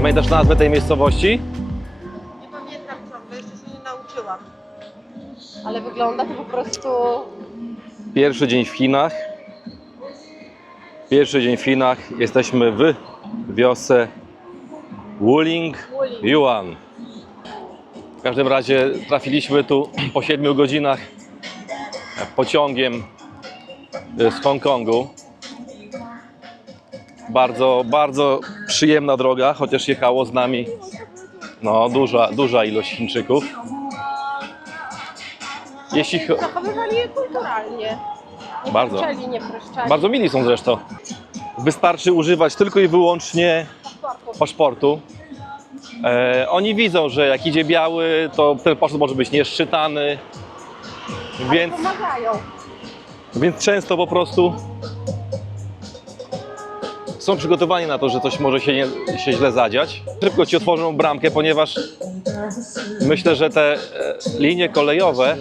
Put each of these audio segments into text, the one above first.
Pamiętasz nazwę tej miejscowości? Nie pamiętam ciągle, jeszcze się nie nauczyłam. Ale wygląda to po prostu... Pierwszy dzień w Chinach. Pierwszy dzień w Chinach. Jesteśmy w wiosce Wuling Wuling. Yuan. W każdym razie trafiliśmy tu po 7 godzinach pociągiem z Hongkongu. Bardzo, bardzo przyjemna droga, chociaż jechało z nami no, duża, duża ilość Chińczyków. Jeśli, cho- Zachowywali je kulturalnie. Nie Bardzo. Nie pryszczeli. Bardzo mili są zresztą. Wystarczy używać tylko i wyłącznie Paszportu. paszportu. E, oni widzą, że jak idzie biały, to ten paszport może być nieszczytany. Więc, Pomagają. więc często po prostu są przygotowani na to, że coś może się, nie, się źle zadziać. Szybko ci otworzą bramkę, ponieważ myślę, że te e, linie kolejowe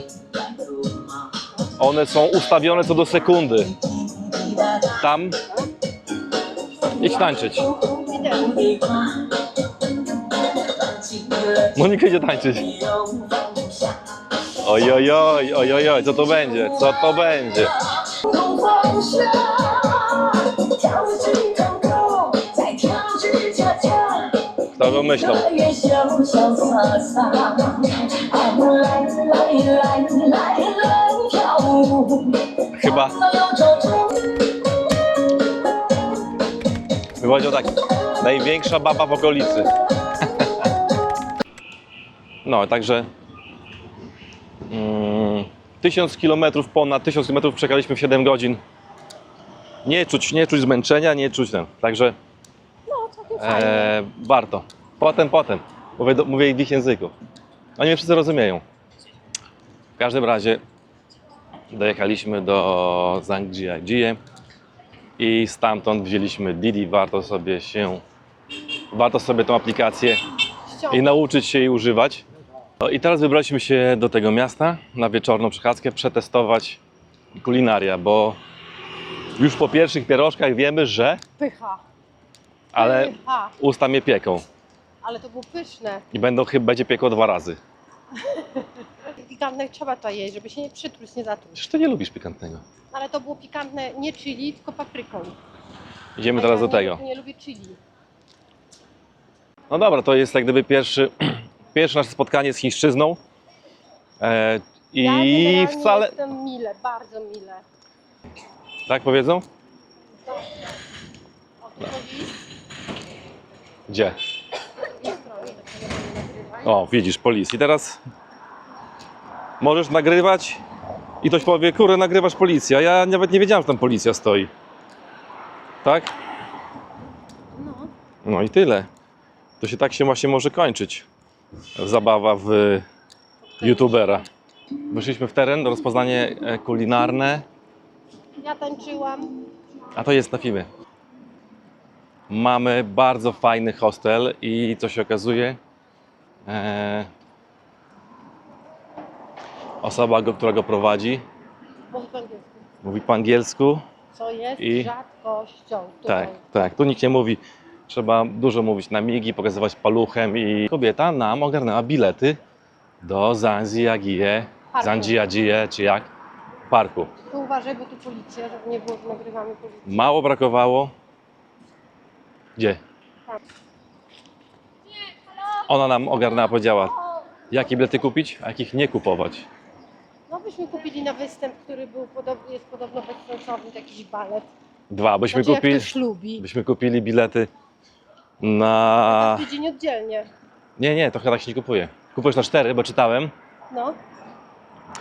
one są ustawione co do sekundy. Tam idź tańczyć. Monika idzie tańczyć. Oj, oj, oj, oj, oj, oj, co to będzie? Co to będzie? albo myślą. Chyba. Wychodził tak. Największa baba w okolicy. No, także. Mm, tysiąc kilometrów ponad 1000 km przekaliśmy w 7 godzin. Nie czuć, nie czuć zmęczenia, nie czuć ten. Także. No, e, warto. Potem, potem. Mówię, do, mówię w ich języku. Oni mnie wszyscy rozumieją. W każdym razie dojechaliśmy do Zhangjiajie i stamtąd wzięliśmy Didi. Warto sobie się, warto sobie tą aplikację i nauczyć się jej używać. No I teraz wybraliśmy się do tego miasta na wieczorną przechadzkę, przetestować kulinaria, bo już po pierwszych pierożkach wiemy, że, Pycha. ale Pycha. usta mnie pieką Ale to było pyszne. i będą chyba będzie piekło dwa razy. Pikantne trzeba to jeść, żeby się nie przytruć, nie zatruć. Przecież ty nie lubisz pikantnego. Ale to było pikantne nie chili, tylko papryką. Idziemy A teraz ja do tego. Nie, nie lubię chili. No dobra, to jest jak gdyby pierwszy, pierwsze nasze spotkanie z chińszczyzną. E, I ja generalnie wcale. jestem mile, bardzo mile. Tak powiedzą? O, tu mówi, Gdzie? nie stroi, tak nie będę nagrywać. O, widzisz, policji. I teraz możesz nagrywać i ktoś powie, kurde, nagrywasz policja. Ja nawet nie wiedziałem, że tam policja stoi. Tak? No. No i tyle. To się tak się właśnie może kończyć. Zabawa w youtubera. Wyszliśmy w teren, rozpoznanie e, kulinarne, Ja tańczyłam. a to jest na filmie. Mamy bardzo fajny hostel i co się okazuje, osoba, go, która go prowadzi, Mówi po angielsku. mówi po angielsku. Co jest I- rzadkością tutaj. Tak, tak. Tu nikt nie mówi. Trzeba dużo mówić na migi, pokazywać paluchem i kobieta nam ogarnęła bilety do Zanziagie, Parku. Czy jak? Parku. Tu uważaj, bo tu policja, żeby nie było, nagrywamy policję. Mało brakowało. Gdzie? Tam. Ona nam ogarnęła, powiedziała, jakie bilety kupić, a jakich nie kupować. No byśmy kupili na występ, który był podobny, jest podobno bezsensowny, to jakiś balet. Dwa, byśmy Znaczy, kupili, jak ktoś lubi. byśmy kupili bilety na... Tydzień oddzielnie. Nie, nie, to chyba tak się nie kupuje. Kupujesz na cztery, bo czytałem, No,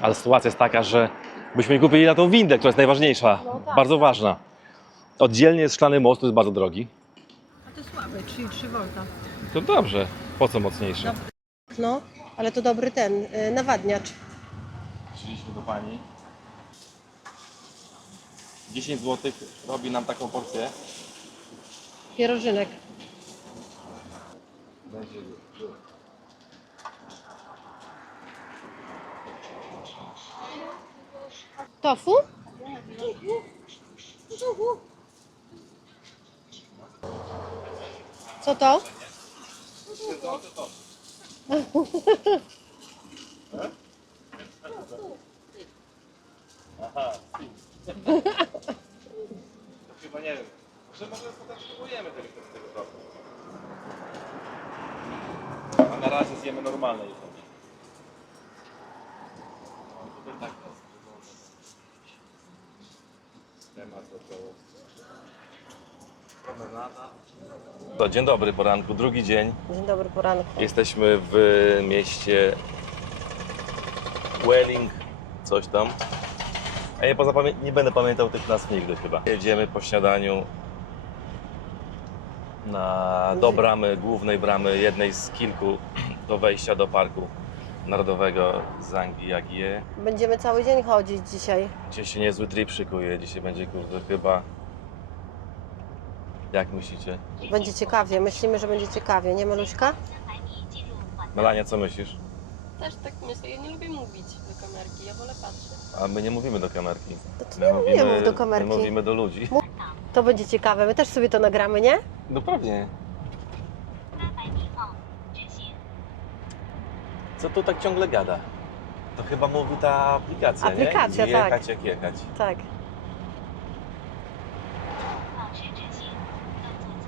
ale sytuacja jest taka, że byśmy kupili na tą windę, która jest najważniejsza, No tak. bardzo ważna. Oddzielnie jest szklany most, to jest bardzo drogi. Słabe, 3,3 V. To dobrze, po co mocniejszy? No, ale to dobry ten, y, nawadniacz. Przyszliśmy do pani. 10 zł robi nam taką porcję. Pierożynek. Będzie Tofu? Co to? Aha. Chyba nie wiem. Może może potem spróbujemy tego, tego tortu. A na razie zjemy normalne jedzenie. O, tutaj tak nas wygląda. Temat około. Promenada. To dzień dobry poranku, drugi dzień. Dzień dobry, poranku. Jesteśmy w mieście Welling, coś tam. A ja pozapamię- nie będę pamiętał tych nazw nigdy chyba. Jedziemy po śniadaniu na, do bramy, głównej bramy, jednej z kilku do wejścia do Parku Narodowego Zangiagie. Będziemy cały dzień chodzić dzisiaj. Dzisiaj się niezły trip szykuje, dzisiaj będzie kurde chyba... Jak myślicie? Będzie ciekawie. Myślimy, że będzie ciekawie, nie Maluśka? Melania, co myślisz? Też tak myślę. Ja nie lubię mówić do kamerki, ja wolę patrzeć. A my nie mówimy do kamerki. No to nie, mówimy, do kamerki. My mówimy do ludzi. To będzie ciekawe. My też sobie to nagramy, nie? No pewnie. Co tu tak ciągle gada? To chyba mówi ta aplikacja, Aplikacja, nie? tak. Jechać jak jechać. Tak.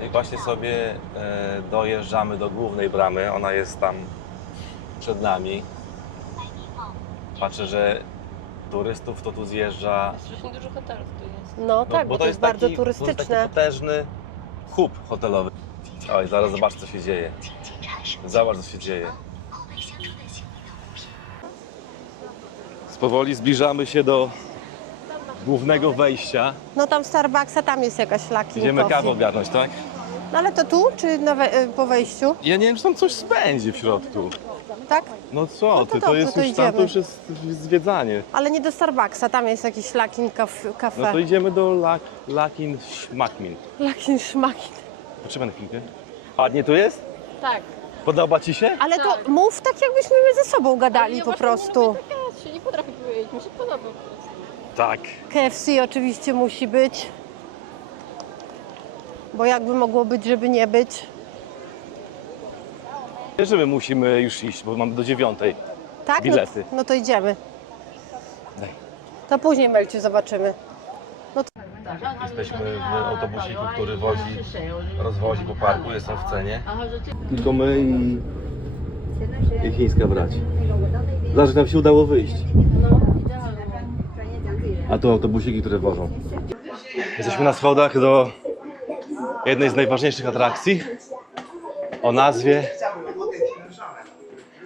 I właśnie sobie e, dojeżdżamy do głównej bramy. Ona jest tam przed nami. Patrzę, że turystów to tu zjeżdża. Strasznie dużo hotelów tu jest. No tak, bo, to jest, bardzo taki, To jest turystyczne. taki potężny hub hotelowy. Oj, zaraz zobacz co się dzieje. Zobacz co się dzieje. Powoli zbliżamy się do głównego wejścia. No tam Starbucksa, tam jest jakaś laki. Idziemy kawę ogarnąć, tak? No ale to tu, czy na we, y, po wejściu? Ja nie wiem, czy tam coś spędzi w środku. Tak? No co No to ty, to dobrze, jest to już tam, to już jest zwiedzanie. Ale nie do Starbucksa, tam jest jakiś lakin kaf, kafe. No to idziemy do Lak, Lakin Schmackmin. Lakin szmakin. Potrzeba na chwilkę. Ładnie tu jest? Tak. Podoba ci się? Ale to mów tak, jakbyśmy my ze sobą gadali po prostu. Ja się nie potrafię powiedzieć, mi się podoba po prostu. Tak. KFC oczywiście musi być. Bo jakby mogło być, żeby nie być. Wiesz, że my musimy już iść, bo mamy do dziewiątej. Tak? Bilety. No, no to idziemy. Daj. To później Melciu zobaczymy. Jesteśmy w autobusiku, który wozi, rozwozi po parku, jest on w cenie. Tylko my i, i chińska brać. Zobacz, nam się udało wyjść. A tu autobusiki, które wożą. Jesteśmy na schodach do jednej z najważniejszych atrakcji o nazwie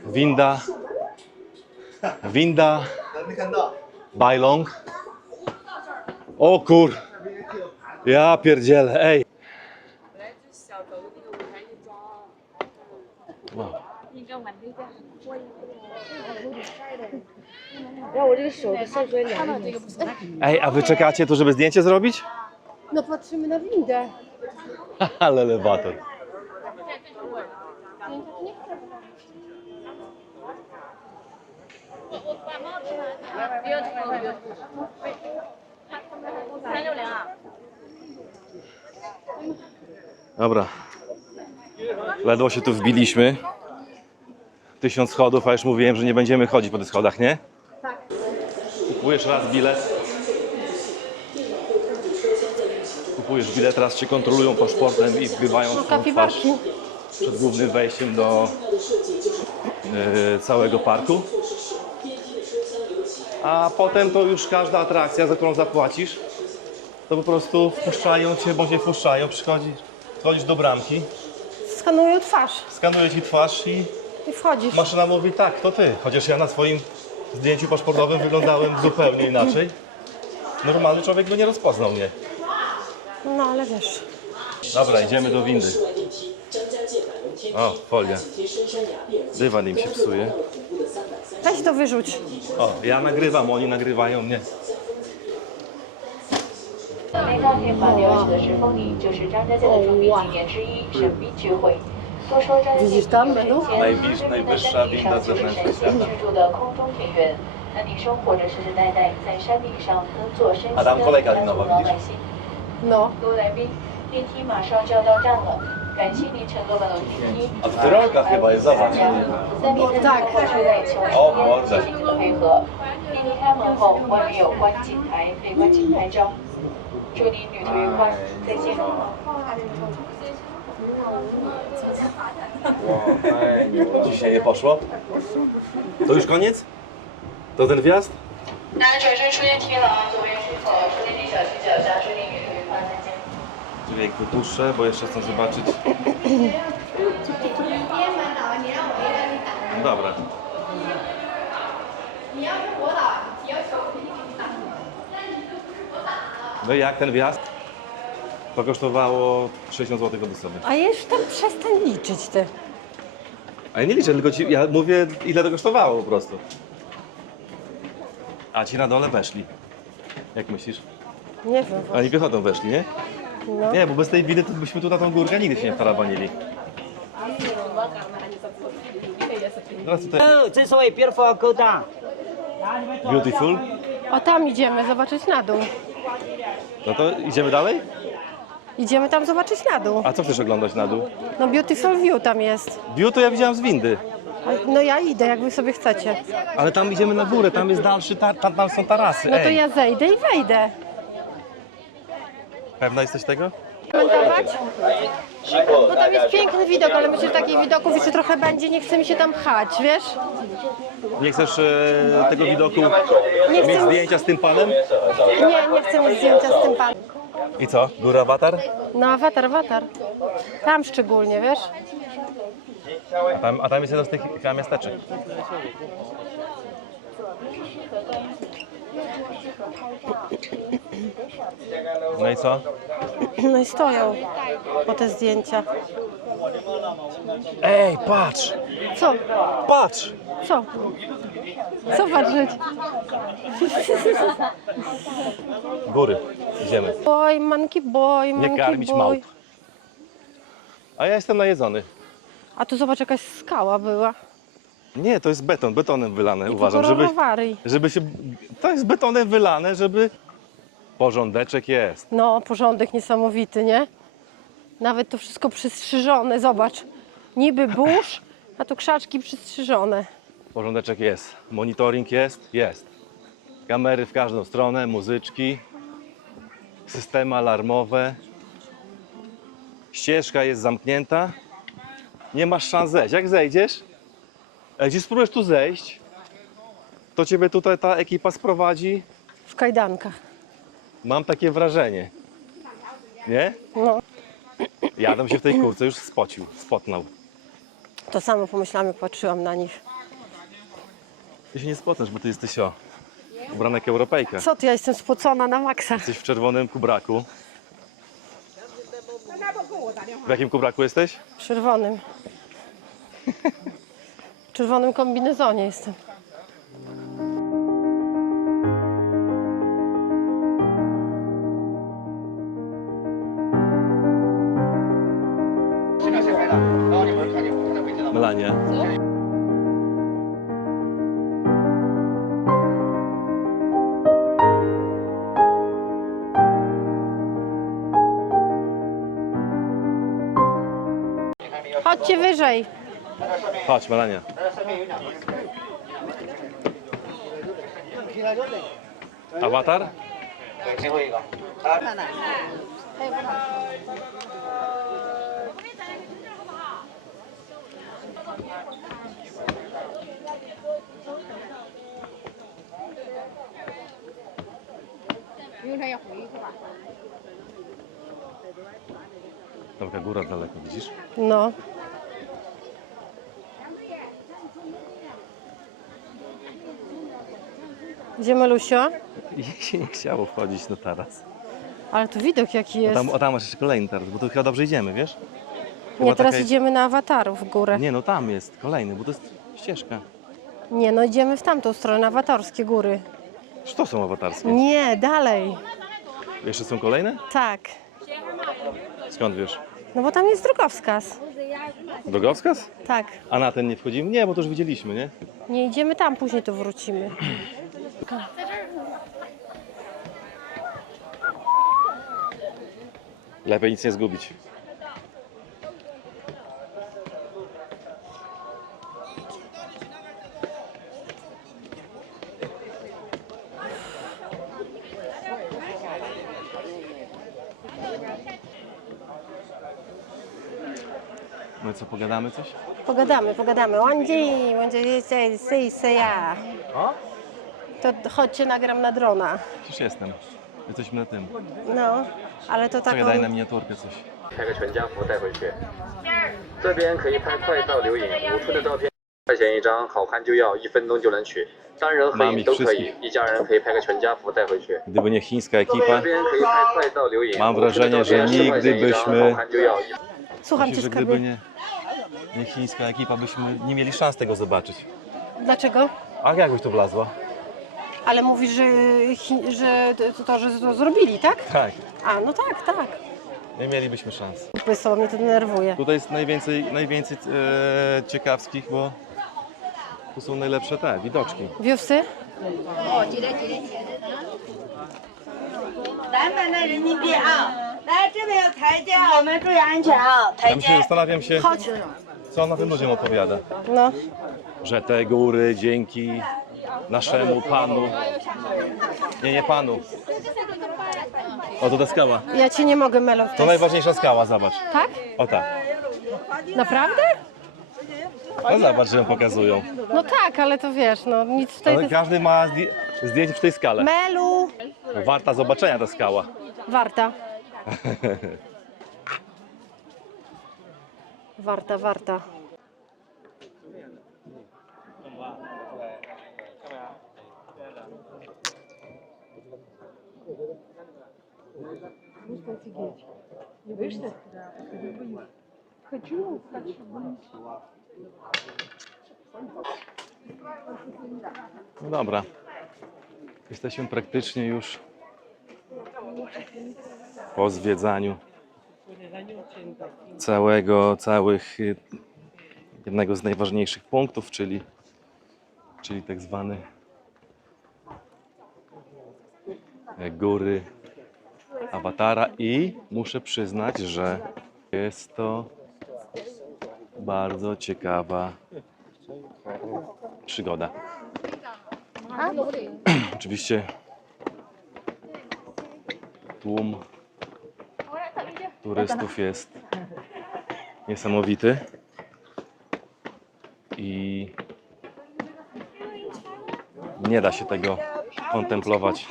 Winda Winda Bailong. O kur... Ja pierdzielę, ej. Wow. 看到这个不是 Ej, a wy czekacie tu, żeby zdjęcie zrobić? No patrzymy na windę. Ale elewator. Dobra. Ledwo się tu wbiliśmy. Tysiąc schodów, a już mówiłem, że nie będziemy chodzić po tych schodach, nie? Tak. Kupujesz raz bilet. Kupujesz bilet, raz cię kontrolują paszportem i wgrywają Szuka twarz przed głównym wejściem do e, całego parku. A potem to już każda atrakcja, za którą zapłacisz, to po prostu wpuszczają cię, bądź nie wpuszczają, przychodzisz, wchodzisz do bramki, Skanują twarz skanuje ci twarz i i wchodzisz. maszyna mówi tak, to ty. Chociaż ja na swoim zdjęciu paszportowym wyglądałem zupełnie inaczej. Normalny człowiek by nie rozpoznał mnie. No ale wiesz. Dobra, idziemy do windy. O, folia. Dywan im się psuje. Weź to wyrzuć. O, ja nagrywam, oni nagrywają mnie. 来到天法了解的是风里，就是张家界的着名景点之一——神秘聚会。都说张家界 Widzisz tam, Melu? najwyższa- najwyższa winda 就是神 zewnętrzna 仙居住的空中庭园。那你生活着世世代代在山顶上耕作生息 Adam 的 kolejka 家族 linowa, 老 widzisz? 百姓。 No. 各位来宾，电梯马上就要到站了，感谢您乘坐本楼梯。A w Tyrolkach chyba jest, zobacz. 三名 tak 车内请 O 勿 Boże. 谢谢您的配合。电梯开门后，外面有观景台，可以观景拍照。祝您旅途愉快，再见。Dzisiaj nie poszło? To już koniec? To ten wjazd? 大家转身出电梯了啊，左边出口，出电梯小心脚下，祝您旅途愉快，再见。Dźwięk wypuszczę, bo jeszcze chcę zobaczyć. No dobra. No i jak ten wjazd? To kosztowało 60 zł od osoby. A już tam przestań liczyć ty. A ja nie liczę, tylko ci, ja mówię ile to kosztowało po prostu. A ci na dole weszli. Jak myślisz? Nie wiem. Oni piechotą weszli, nie? No. Nie, bo bez tej winy to byśmy tu na tą górkę nigdy się nie tarabanili. Teraz tutaj way, beautiful. O tam idziemy zobaczyć na dół. No to idziemy dalej? Idziemy tam zobaczyć na dół. A co chcesz oglądać na dół? No Beautiful View tam jest. View to ja widziałam z windy. A- No ja idę, jak wy sobie chcecie. Ale tam idziemy na górę, tam jest dalszy, ta, tam, tam są tarasy. No to Ej, ja zejdę i wejdę. Pewna jesteś tego? Komentować? Bo tam jest piękny widok, ale myślę, że takich widoków jeszcze trochę będzie, nie chce mi się tam chać, wiesz? Nie chcesz e, tego widoku Nie mieć chcę, zdjęcia z tym panem? nie, nie chcę mieć zdjęcia z tym panem. I co? Góra awatar? No awatar, awatar. Tam szczególnie, wiesz? A tam, a tam jest jeden z tych chyba miasteczek. No i co? No i stoją po te zdjęcia. Ej, patrz! Co? Patrz! Co? Co patrzeć? Góry. Idziemy. Boy, monkey boy, Nie monkey karmić małp. A ja jestem najedzony. A tu zobacz, jakaś skała była. Nie, to jest beton, betonem wylane, I uważam, żeby, rowary. żeby się... To jest betonem wylane, żeby... Porządeczek jest. No, porządek niesamowity, nie? Nawet to wszystko przystrzyżone, zobacz. Niby burz, a tu krzaczki przystrzyżone. Porządeczek jest. Monitoring jest? Jest. Kamery w każdą stronę, muzyczki, systemy alarmowe. Ścieżka jest zamknięta. Nie masz szans zejść. Jak zejdziesz, jak jeśli spróbujesz tu zejść, to ciebie tutaj ta ekipa sprowadzi. W kajdankach. Mam takie wrażenie. Nie? No, Ja bym się w tej kurce już spocił, spotnął. to samo pomyślałam, jak patrzyłam na nich. Ty się nie spotniesz, bo ty jesteś o. Ubrana jak Europejka. Co ty, ja jestem spocona na maksa. Jesteś w czerwonym kubraku. W jakim kubraku jesteś? W czerwonym. Czerwonym kombinezonie jestem. Melania. Chodźcie wyżej. Chodź, Melania. Awatar? Taka góra daleko, widzisz? No. Gdzie Malusio? Jej się nie chciało wchodzić do taras. Ale tu widok jaki O jest. tam, o tam masz jeszcze kolejny taras, bo tu chyba dobrze idziemy, wiesz? Nie, teraz taka- idziemy na awatarów w górę. Nie, no tam jest kolejny, bo to jest ścieżka. Nie, no idziemy w tamtą stronę, na awatarskie góry. Czy to są awatarskie? Nie, dalej. Jeszcze są kolejne? Tak. Skąd wiesz? No bo tam jest drogowskaz. Drogowskaz? Tak. A na ten nie wchodzimy? Nie, bo to już widzieliśmy, nie? Nie idziemy tam, później tu wrócimy. Lepiej nic nie zgubić. No co, pogadamy coś? pogadamy, ポガダム、ポガダム、ワンジー、ワンジー、セイ、セイ、セイヤー。A? To chodźcie, nagram na drona. Przecież jestem. Jesteśmy na tym. No, ale to taką... Czekaj, daj na miniaturkę coś. 拍个全家福带回去。这边可以拍快照留影，五寸的照片块钱一张，好看就要，一分钟就能取。单人合影都可以，一家人可以拍个全家福带回去。 Gdyby nie chińska 这 ekipa, 边可以拍快照留影， Mam 五寸的 wrażenie, 照片 że 十块钱 nigdy 一张， byśmy- 好看就要。 Słucham myślę, cię, że gdyby skarbie. nie, nie chińska ekipa, byśmy nie mieli szans tego zobaczyć. Dlaczego? A jak byś tu wlazła? Ale mówisz, że, chi- że to, to, że to zrobili, tak? Tak, A, no tak, tak. nie mielibyśmy szans. Wiesz co, mnie to denerwuje. Tutaj jest najwięcej, najwięcej e, ciekawskich, bo tu są najlepsze te widoczki. Wiówsy? 咱们的人民币啊，来这边有台阶啊，我们注意安全啊，台 Ja 阶 myślę, zastanawiam się, Chodź. co on na tym ludziom opowiada. No, Że te góry dzięki naszemu panu. Nie, nie panu. O, to ta skała. ja cię nie mogę Melo. To najważniejsza skała, zobacz. Tak? O tak. Naprawdę? No zobacz, że ją pokazują. No tak, ale to wiesz, no nic tutaj... Ale każdy ma zdję- zdjęcie w tej skale. Melu! Warta zobaczenia ta skała. Warta. Warta, warta. No dobra. Jesteśmy praktycznie już po zwiedzaniu całego, całych y, jednego z najważniejszych punktów, czyli, czyli tak zwany e, góry awatara i muszę przyznać, że jest to bardzo ciekawa przygoda. Oczywiście tłum turystów jest niesamowity i nie da się tego kontemplować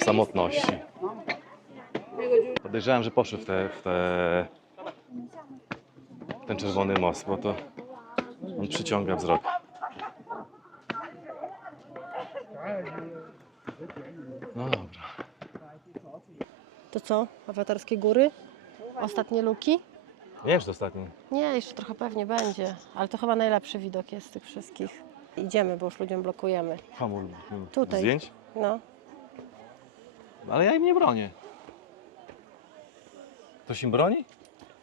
w samotności. Podejrzewam, że poszły w, te, w, te, ten czerwony most, bo to on przyciąga wzrok. No dobra. To co? Awatarskie góry? Ostatnie luki? Nie wiem, czy to ostatni. Nie, jeszcze trochę pewnie będzie, ale to chyba najlepszy widok jest z tych wszystkich. Idziemy, bo już ludziom blokujemy. Hamul. Tutaj. Zdjęć? No, Ale ja im nie bronię. Ktoś im broni?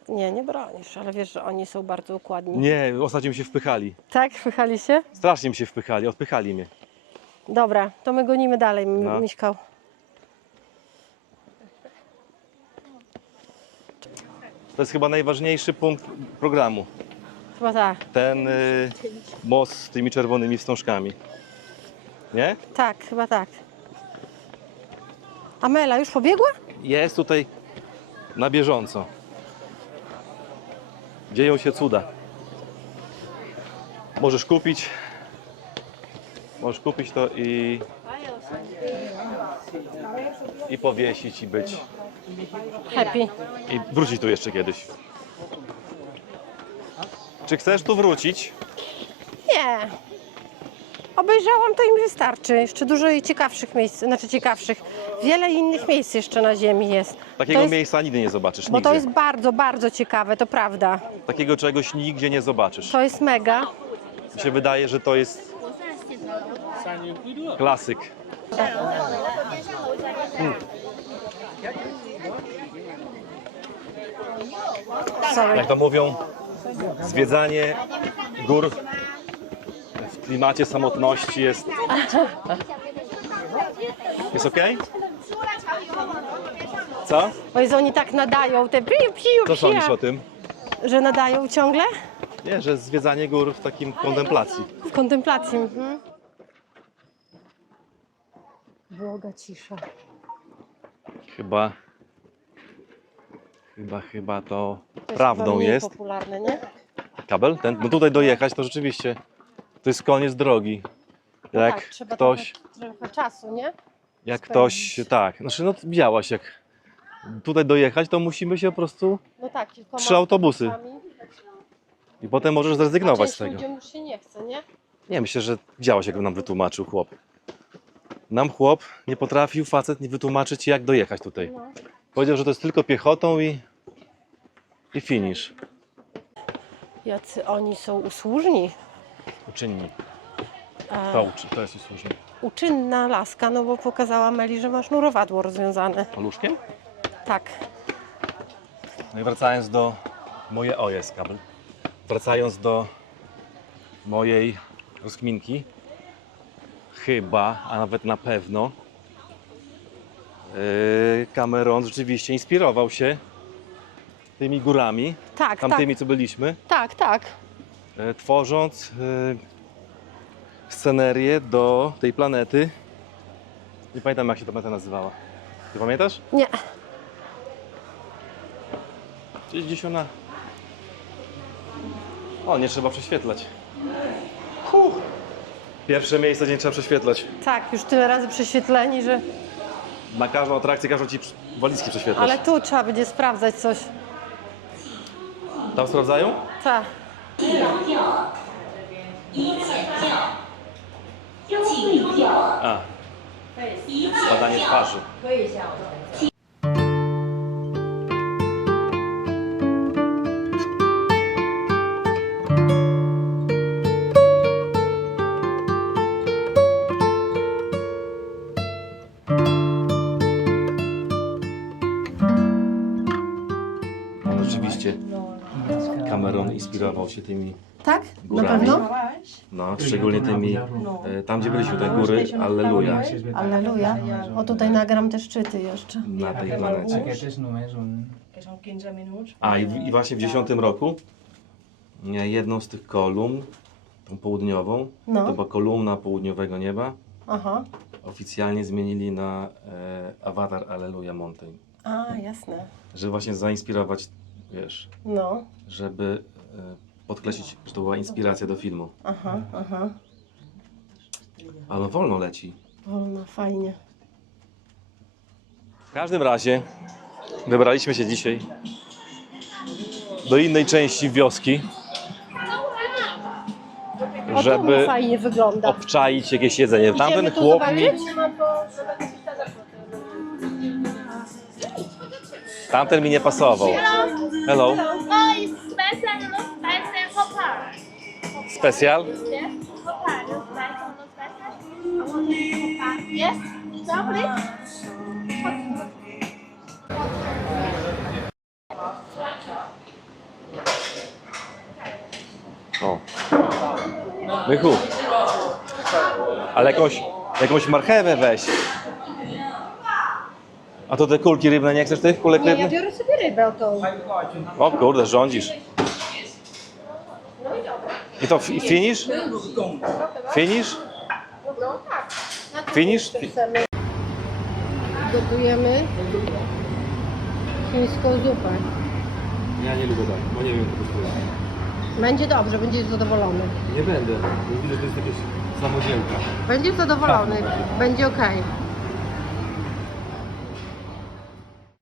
nie, nie bronisz, ale wiesz, że oni są bardzo układni. Nie, ostatnio mi się wpychali. Tak, wpychali się? Strasznie mi się wpychali, odpychali mnie. Dobra, to my gonimy dalej, M- No. Miśkał. To jest chyba najważniejszy punkt programu. Chyba tak. Ten y, most z tymi czerwonymi wstążkami. Nie? Tak, chyba tak. Amela już pobiegła? Jest tutaj na bieżąco. Dzieją się cuda. Możesz kupić. Możesz kupić to i. I powiesić i być. Happy. I wrócić tu jeszcze kiedyś. Czy chcesz tu wrócić? Nie. Obejrzałam, to im wystarczy. Jeszcze dużo ciekawszych miejsc, znaczy ciekawszych. Wiele innych miejsc jeszcze na ziemi jest. Takiego to jest, miejsca nigdy nie zobaczysz. Bo Nigdzie. to jest bardzo, bardzo ciekawe, to prawda. Takiego czegoś nigdzie nie zobaczysz. To jest mega. Mi się wydaje, że to jest klasyk. Sorry. Jak to mówią, zwiedzanie gór w klimacie samotności jest. Jest ok? Co? Bo jest, oni tak nadają, te piu, piu, Co sądzisz o tym? że nadają ciągle Nie, że zwiedzanie gór w takim kontemplacji. w kontemplacji. Mhm. Błoga cisza. Chyba Chyba, chyba to To jest prawdą jest. popularne, nie? Kabel? Ten, no tutaj dojechać to rzeczywiście to jest koniec drogi. No Jak tak, trzeba ktoś, trochę, trochę czasu, nie? jak ktoś, tak, znaczy no widziałaś, jak tutaj dojechać, to musimy się po prostu No tak, kilkoma Trzy autobusy. i potem możesz zrezygnować z tego. ludziom już się nie chce, nie? Nie, myślę, że widziałaś, jak nam wytłumaczył chłop. Nam chłop nie potrafił facet nie wytłumaczyć, jak dojechać tutaj. No. Powiedział, że to jest tylko piechotą i, i finish. Jacy oni są usłużni. Uczynni. To, uczy, to jest usłużnie. uczynna laska, no bo pokazała Meli, że ma sznurowadło rozwiązane. Paluszkiem? Tak. No i wracając do moje o jest kabel. Wracając do mojej rozkminki, chyba, a nawet na pewno yy, Cameron rzeczywiście inspirował się tymi górami, Tak, tamtymi co byliśmy, tak, tak, tak. yy, tworząc yy, scenerię do tej planety. Nie pamiętam jak się ta planeta nazywała. Ty pamiętasz? Nie, Gdzieś gdzieś ona. O, nie trzeba prześwietlać. Huh. Pierwsze miejsce, gdzie nie trzeba prześwietlać. tak, już tyle razy prześwietleni, że... Na każdą atrakcję każą ci walizki prześwietlać. Ale tu trzeba będzie sprawdzać coś. Tam sprawdzają? Tak. A. Badanie twarzy. Inspirował się tymi Tak? Na Górami. pewno? No, szczególnie tymi, e, tam gdzie byliśmy, te góry, Alleluja, Alleluja. O, tutaj nagram te szczyty jeszcze. na tej planecie. Només un... A, i, i właśnie w 10 roku jedną z tych kolumn, tą południową, No. to była kolumna południowego nieba, Aha. oficjalnie zmienili na e, Avatar Alleluja Mountain. A, jasne. Żeby właśnie zainspirować, wiesz, No. żeby e, podkreślić, że to była inspiracja do filmu. Aha, aha. Ale wolno leci. Wolno, fajnie. W każdym razie wybraliśmy się dzisiaj do innej części wioski, O, żeby fajnie wygląda. obczaić jakieś jedzenie. Tamten Idziemy tu chłop zobaczyć? tamten mi nie pasował. Hello. Yes, so please. O. Mychu. Ale jakąś, jakąś marchewę weź. A to te kulki rybne, nie chcesz tych kulek rybnych? biorę sobie rybę tą. O kurde, rządzisz. I to fi- finish? Finish? Finish? Gotujemy chińską zupę. Ja nie lubię tak, bo nie wiem co to jest. Będzie dobrze, będziesz zadowolony. Nie będę, bo widzę, że to jest jakieś samodzielka. Będziesz zadowolony, będzie ok.